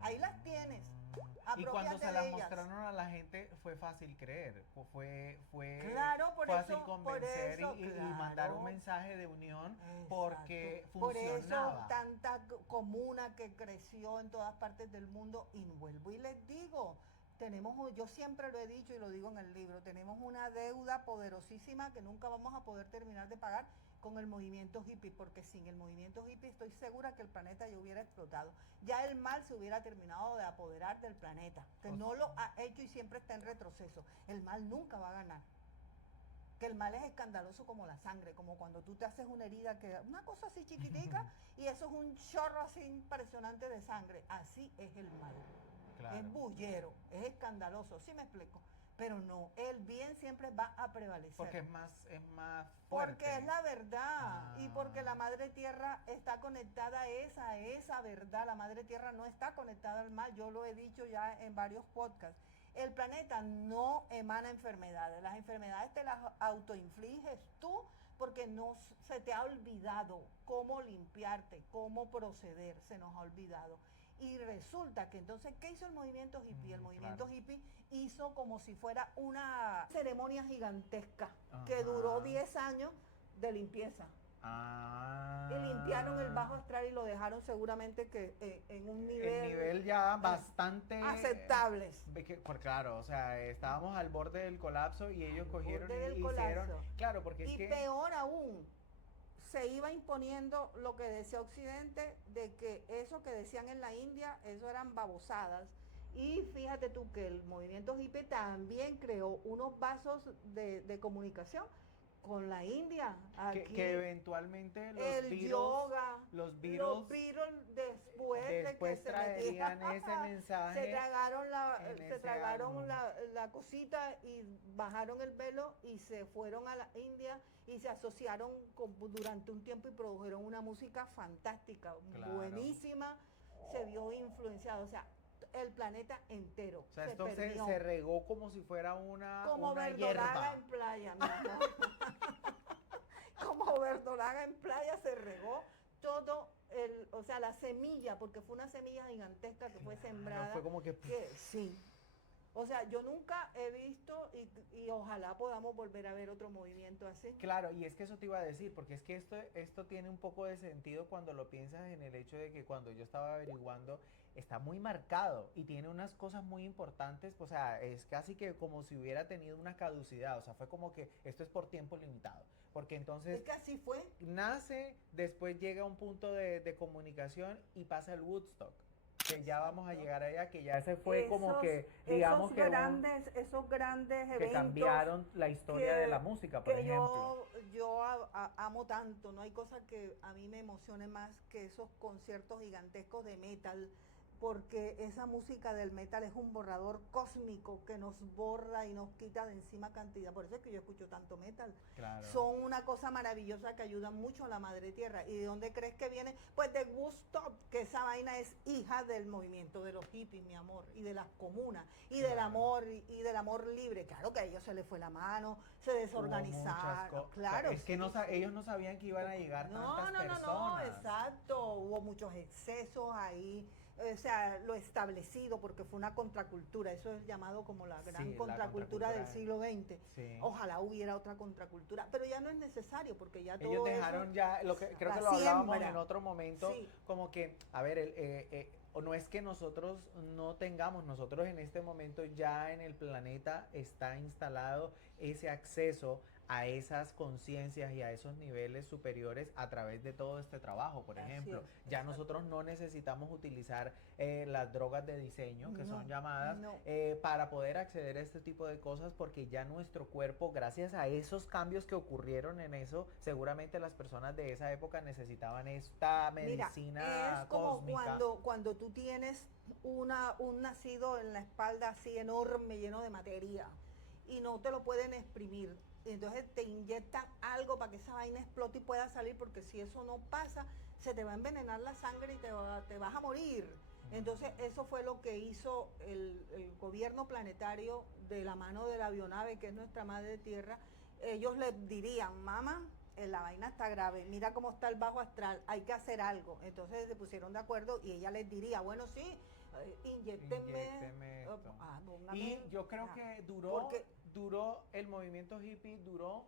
Ahí las tienes. Y cuando Aprópiate se de las ellas. mostraron a la gente fue fácil creer, fue Claro, por fácil eso- convencer por eso, y mandar un claro. mensaje de unión Exacto. porque Por eso funcionaba. tanta comuna que creció en todas partes del mundo. Y vuelvo y les digo, yo siempre lo he dicho y lo digo en el libro, tenemos una deuda poderosísima que nunca vamos a poder terminar de pagar con el movimiento hippie, porque sin el movimiento hippie estoy segura que el planeta ya hubiera explotado. Ya el mal se hubiera terminado de apoderar del planeta, que no lo ha hecho y siempre está en retroceso. El mal nunca va a ganar. Que el mal es escandaloso como la sangre, como cuando tú te haces una herida, que una cosa así chiquitica, y eso es un chorro así impresionante de sangre. Así es el mal. Claro. Es bullero, es escandaloso, ¿sí me explico? Pero no, el bien siempre va a prevalecer. Porque es más fuerte. Porque es la verdad y Ah. porque la Madre Tierra está conectada a esa verdad. La Madre Tierra no está conectada al mal, yo lo he dicho ya en varios podcasts. El planeta no emana enfermedades, las enfermedades te las autoinfliges tú porque no se te ha olvidado cómo limpiarte, cómo proceder, se nos ha olvidado. Y resulta que entonces, ¿qué hizo el movimiento hippie? El movimiento claro. hippie hizo como si fuera una ceremonia gigantesca que Ajá. duró 10 años de limpieza. Ah. Y limpiaron el bajo astral y lo dejaron seguramente que en un nivel... El nivel ya bastante... aceptables. Por claro, o sea, estábamos al borde del colapso y ellos cogieron borde del y hicieron... colapso. Claro, porque es Y que... peor aún, se iba imponiendo lo que decía Occidente, de que eso que decían en la India, eso eran babosadas. Y fíjate tú que el movimiento hippie también creó unos vasos de comunicación con la India. Que eventualmente El yoga, los los Beatles Beatles después de que después se traerían metían, ese mensaje se en ese tragaron álbum. la cosita y bajaron el velo y se fueron a la India y se asociaron durante un tiempo y produjeron una música fantástica, Claro. buenísima, se vio influenciado, o sea, el planeta entero O sea, se esto perdió. se regó como si fuera Como una verdolaga hierba. en playa, mi amor. Como verdolaga en playa se regó todo o sea, la semilla, porque fue una semilla gigantesca que fue Claro, sembrada, fue como que que sí. O sea, yo nunca he visto y ojalá podamos volver a ver otro movimiento así. claro, y es que eso te iba a decir, porque es que esto tiene un poco de sentido cuando lo piensas en el hecho de que cuando yo estaba averiguando está muy marcado y tiene unas cosas muy importantes, o sea, es casi que como si hubiera tenido una caducidad, o sea, fue como que esto es por tiempo limitado, porque Es entonces que así fue. nace, después llega a un punto de comunicación y pasa el Woodstock, que ya vamos a Exacto. llegar allá, que ya se fue como que, digamos Esos grandes que eventos cambiaron la historia de la que, música, por que ejemplo. yo amo tanto, no hay cosa que a mí me emocione más que esos conciertos gigantescos de metal, porque esa música del metal es un borrador cósmico que nos borra y nos quita de encima cantidad. Por eso es que yo escucho tanto metal. Claro. Son una cosa maravillosa que ayudan mucho a la madre tierra. ¿Y de dónde crees que viene? Pues de Woodstock, que esa vaina es hija del movimiento de los hippies, mi amor, y de las comunas, y del Claro. amor, y del amor libre. Claro que a ellos se les fue la mano, se Hubo muchas desorganizaron. cosas. Claro, Es que sí, sí. ellos no sabían que iban a llegar No, tantas no, no, no, personas. exacto. Hubo muchos excesos ahí. O sea, lo establecido, porque fue una contracultura. Eso es llamado como la gran Sí, la contracultura del contracultura. siglo XX. Sí. Ojalá hubiera otra contracultura, pero ya no es necesario, porque ya Ellos todo eso, dejaron ya, lo que creo la que lo hablábamos en siembra. otro momento, Sí, como que, a ver, o no es que nosotros no tengamos, nosotros en este momento ya en el planeta está instalado ese acceso a esas conciencias y a esos niveles superiores a través de todo este trabajo, por así ejemplo. es, Ya exacto. nosotros no necesitamos utilizar las drogas de diseño, que son No, llamadas, no. para poder acceder a este tipo de cosas, porque ya nuestro cuerpo, gracias a esos cambios que ocurrieron en eso, seguramente las personas de esa época necesitaban esta Mira, es medicina como cósmica. cuando tú tienes un nacido en la espalda así enorme, lleno de materia, y no te lo pueden exprimir. Entonces te inyectan algo para que esa vaina explote y pueda salir, porque si eso no pasa, se te va a envenenar la sangre y te vas a morir. Entonces eso fue lo que hizo el gobierno planetario de la mano de la avionave, que es nuestra madre tierra. Ellos le dirían, mamá, la vaina está grave, mira cómo está el bajo astral, hay que hacer algo. Entonces se pusieron de acuerdo y ella les diría, bueno, sí, inyectenme, Inyécteme esto. póngame, Y yo creo ah, que porque, duró el movimiento hippie, duró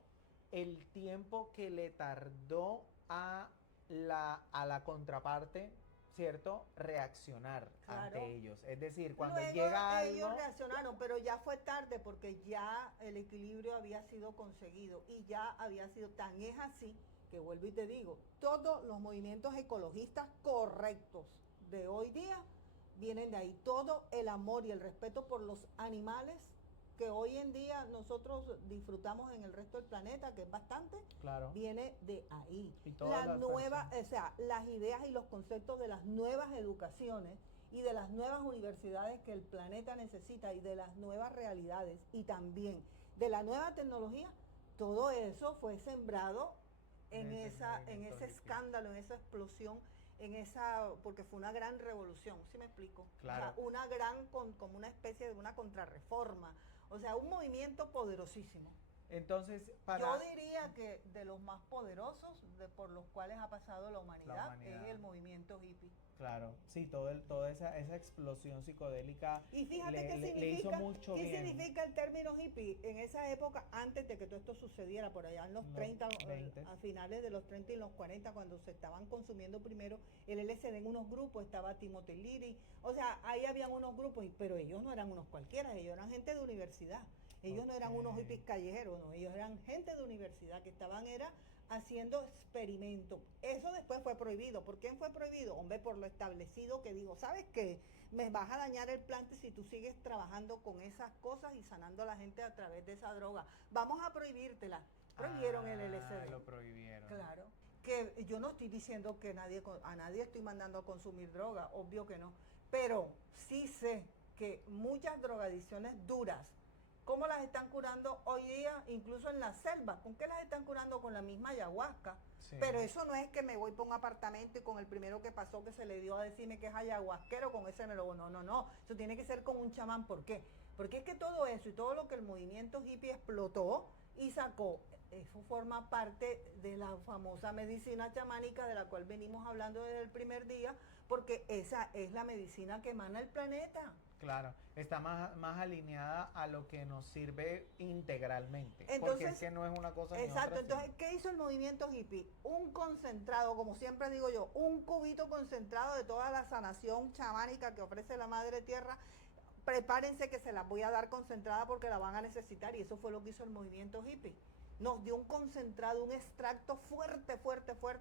el tiempo que le tardó a la contraparte, ¿cierto? Reaccionar ante claro, ellos. Es decir, cuando luego llega ellos algo, reaccionaron, pero ya fue tarde porque ya el equilibrio había sido conseguido y ya había sido, tan es así que vuelvo y te digo, todos los movimientos ecologistas correctos de hoy día vienen de ahí. Todo el amor y el respeto por los animales que hoy en día nosotros disfrutamos en el resto del planeta, que es bastante, claro, viene de ahí. y todas las personas. O sea, las ideas y los conceptos de las nuevas educaciones y de las nuevas universidades que el planeta necesita y de las nuevas realidades y también de la nueva tecnología, todo eso fue sembrado Desde el en movimiento ese hippie. escándalo, en esa explosión, porque fue una gran revolución, ¿sí me explico? O sea, Claro. como una especie de una contrarreforma, o sea, un movimiento poderosísimo. Entonces, Yo para diría que de los más poderosos por los cuales ha pasado la la humanidad es humanidad. el movimiento hippie. Claro, sí, toda esa explosión psicodélica Y fíjate le hizo mucho qué bien. significa el término hippie en esa época, antes de que todo esto sucediera, por allá en los Los 30, 20. a finales de los 30 y los 40, cuando se estaban consumiendo primero el LSD en unos grupos, estaba Timothy Leary, o sea, ahí habían unos grupos, pero ellos no eran unos cualquiera, ellos eran gente de universidad, ellos no Ok. eran unos hippies callejeros, no, ellos eran gente de universidad que estaban era haciendo experimentos. Eso después fue prohibido. ¿Por qué fue prohibido? Hombre, por lo establecido que digo, ¿sabes qué? Me vas a dañar el plante si tú sigues trabajando con esas cosas y sanando a la gente a través de esa droga. Vamos a prohibírtela. Prohibieron el LSD. Lo prohibieron. Claro. Que yo no estoy diciendo que a nadie estoy mandando a consumir droga, obvio que no. Pero sí sé que muchas drogadicciones duras, ¿cómo las están curando hoy día, incluso en la selva? ¿Con qué las están curando? Con la misma ayahuasca. Sí. Pero eso no es que me voy para un apartamento y con el primero que pasó que se le dio a decirme que es ayahuasquero, con ese me lo... No. Eso tiene que ser con un chamán. ¿Por qué? Porque es que todo eso y todo lo que el movimiento hippie explotó y sacó, eso forma parte de la famosa medicina chamánica de la cual venimos hablando desde el primer día, porque esa es la medicina que emana el planeta. Claro, está más alineada a lo que nos sirve integralmente. Entonces, porque es que no es una cosa ni exacto, otra, entonces, ¿qué hizo el movimiento hippie? Un concentrado, como siempre digo yo, un cubito concentrado de toda la sanación chamánica que ofrece la Madre Tierra. Prepárense que se las voy a dar concentrada porque la van a necesitar, y eso fue lo que hizo el movimiento hippie. Nos dio un concentrado, un extracto fuerte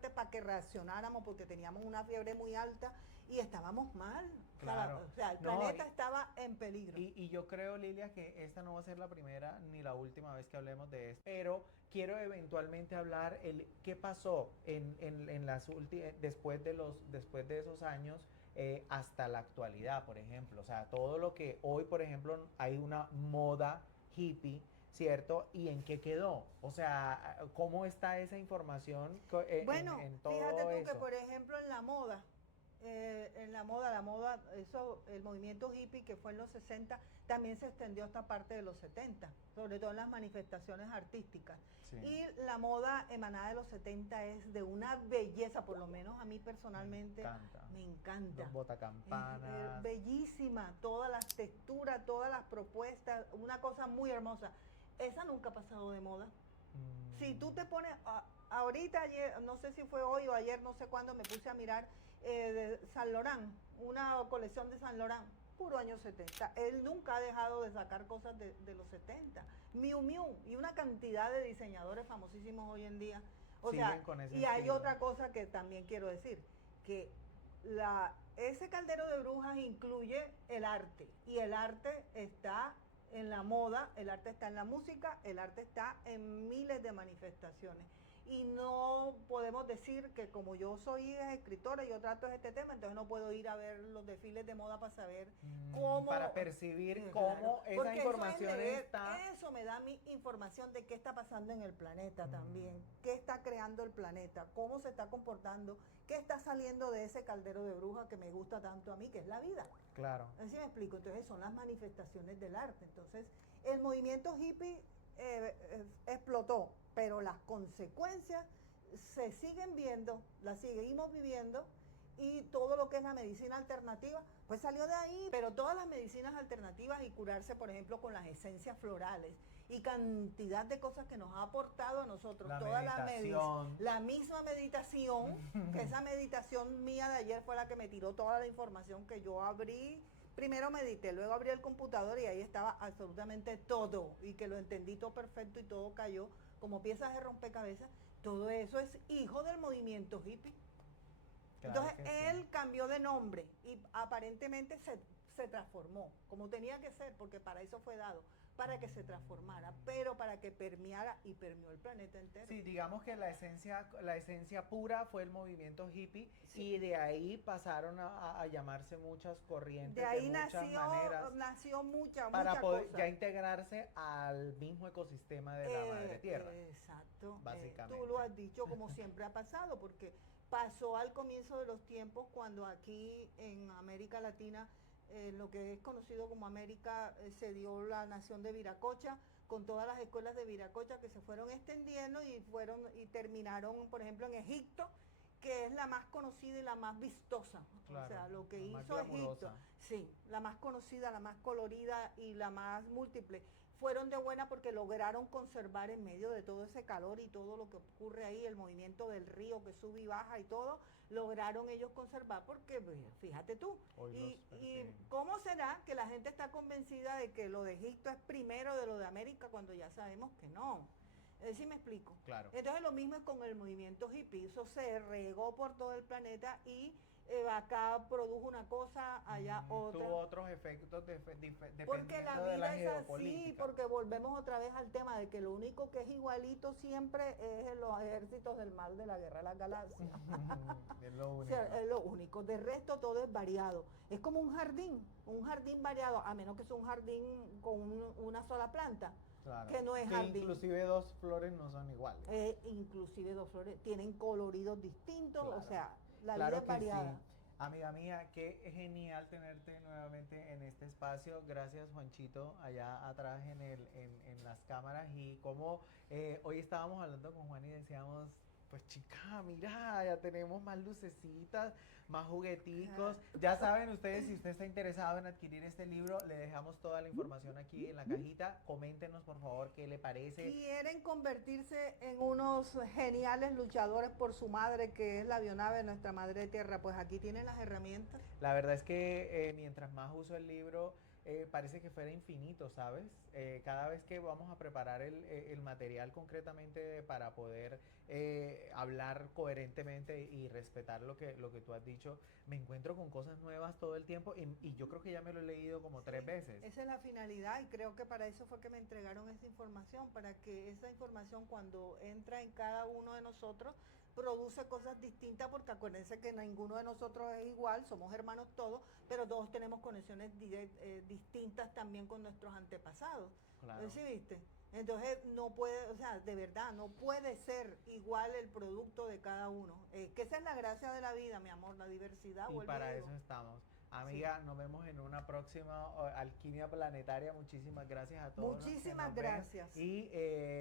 para que reaccionáramos, porque teníamos una fiebre muy alta y estábamos mal. Claro. O sea, el planeta estaba en peligro. Y yo creo, Lilia, que esta no va a ser la primera ni la última vez que hablemos de esto. Pero quiero eventualmente hablar qué pasó en las después de esos años hasta la actualidad, por ejemplo. O sea, todo lo que hoy, por ejemplo, hay una moda hippie, ¿cierto? ¿Y en qué quedó? O sea, ¿cómo está esa información Bueno, en todo fíjate tú eso? que, por ejemplo, en la moda, eso, el movimiento hippie que fue en los 60, también se extendió hasta parte de los 70, sobre todo en las manifestaciones artísticas. Sí. Y la moda emanada de los 70 es de una belleza, por lo menos a mí personalmente, me encanta. Los botacampanas. Bellísima, todas las texturas, todas las propuestas, una cosa muy hermosa. Esa nunca ha pasado de moda. Si tú te pones, ahorita, ayer, no sé si fue hoy o ayer, no sé cuándo, me puse a mirar de Saint Laurent, una colección de Saint Laurent, puro año 70. Él nunca ha dejado de sacar cosas de los 70. Miu Miu y una cantidad de diseñadores famosísimos hoy en día. O Siguen sea, con ese y hay estilo. otra cosa que también quiero decir, que ese caldero de brujas incluye el arte, y el arte está en la moda, el arte está en la música, el arte está en miles de manifestaciones. Y no podemos decir que como yo soy escritora y yo trato este tema, entonces no puedo ir a ver los desfiles de moda para saber cómo... Para percibir Sí, cómo claro, esa porque información eso es leer, está... Eso me da mi información de qué está pasando en el planeta Mm. también, qué está creando el planeta, cómo se está comportando, qué está saliendo de ese caldero de brujas que me gusta tanto a mí, que es la vida. Claro. Así me explico. Entonces son las manifestaciones del arte. Entonces el movimiento hippie explotó, pero las consecuencias se siguen viendo, las seguimos viviendo, y todo lo que es la medicina alternativa, pues salió de ahí. Pero todas las medicinas alternativas y curarse, por ejemplo, con las esencias florales y cantidad de cosas que nos ha aportado a nosotros, toda la misma meditación, que esa meditación mía de ayer fue la que me tiró toda la información que yo abrí. Primero medité, luego abrí el computador y ahí estaba absolutamente todo, y que lo entendí todo perfecto y todo cayó como piezas de rompecabezas. Todo eso es hijo del movimiento hippie. Claro. Entonces él cambió de nombre y aparentemente se transformó, como tenía que ser, porque para eso fue dado, para que se transformara, pero para que permeara, y permeó el planeta entero. Sí, digamos que la esencia pura fue el movimiento hippie, Sí. y de ahí pasaron a llamarse muchas corrientes De ahí muchas maneras nació mucha para poder cosa. ya integrarse al mismo ecosistema de la Madre Tierra. Exacto. Básicamente. Tú lo has dicho, como siempre ha pasado, porque pasó al comienzo de los tiempos, cuando aquí en América Latina, lo que es conocido como América, se dio la nación de Viracocha, con todas las escuelas de Viracocha que se fueron extendiendo y terminaron, por ejemplo, en Egipto, que es la más conocida y la más vistosa. Claro, o sea, lo que la más hizo Egipto, glamurosa. sí, la más conocida, la más colorida y la más múltiple. Fueron de buena porque lograron conservar en medio de todo ese calor y todo lo que ocurre ahí, el movimiento del río que sube y baja y todo, lograron ellos conservar, porque fíjate tú. Y ¿cómo será que la gente está convencida de que lo de Egipto es primero de lo de América, cuando ya sabemos que no? ¿Sí me explico? Claro. Entonces lo mismo es con el movimiento hippie. Eso se regó por todo el planeta y acá produjo una cosa, allá otra. Tuvo otros efectos Porque la dependiendo de la vida es así, geopolítica. porque volvemos otra vez al tema de que lo único que es igualito siempre es en los ejércitos del mal de la guerra de las galaxias. Es lo O único. sea, es lo único. De resto todo es variado. Es como un jardín variado, a menos que sea un jardín con una sola planta, Claro. que no es Que jardín. inclusive dos flores no son iguales. Inclusive dos flores tienen coloridos distintos, Claro. o sea, la Claro vida es que variada. sí. Amiga mía, qué genial tenerte nuevamente en este espacio. Gracias, Juanchito, allá atrás en las cámaras. Y como hoy estábamos hablando con Juan y decíamos, pues chica, mira, ya tenemos más lucecitas, más jugueticos. Ya saben ustedes, si usted está interesado en adquirir este libro, le dejamos toda la información aquí en la cajita. Coméntenos, por favor, qué le parece. Quieren convertirse en unos geniales luchadores por su madre, que es la avionave, nuestra madre tierra. Pues aquí tienen las herramientas. La verdad es que mientras más uso el libro, parece que fuera infinito, ¿sabes? Cada vez que vamos a preparar el material concretamente para poder hablar coherentemente y respetar lo que tú has dicho, me encuentro con cosas nuevas todo el tiempo y yo creo que ya me lo he leído como 3 veces. Esa es la finalidad y creo que para eso fue que me entregaron esa información, para que esa información cuando entra en cada uno de nosotros produce cosas distintas, porque acuérdense que ninguno de nosotros es igual, somos hermanos todos, pero todos tenemos conexiones distintas también con nuestros antepasados. Claro. ¿Sí viste? Entonces no puede, o sea, de verdad, no puede ser igual el producto de cada uno. Que esa es la gracia de la vida, mi amor, la diversidad. Y para eso estamos. Amiga, sí. Nos vemos en una próxima Alquimia Planetaria. Muchísimas gracias a todos. Muchísimas gracias. Y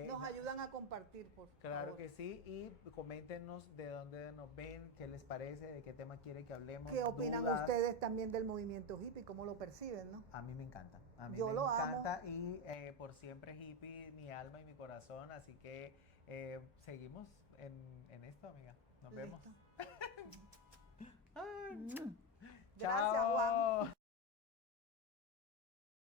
nos ayudan a compartir, por claro favor. que sí. Y coméntenos de dónde nos ven, qué les parece, de qué tema quiere que hablemos. ¿Qué opinan ustedes también del movimiento hippie? ¿Cómo lo perciben, no? A mí me encanta. A mí Yo me lo encanta amo. y por siempre hippie, mi alma y mi corazón. Así que seguimos en esto, amiga. Nos vemos. Gracias, Juan.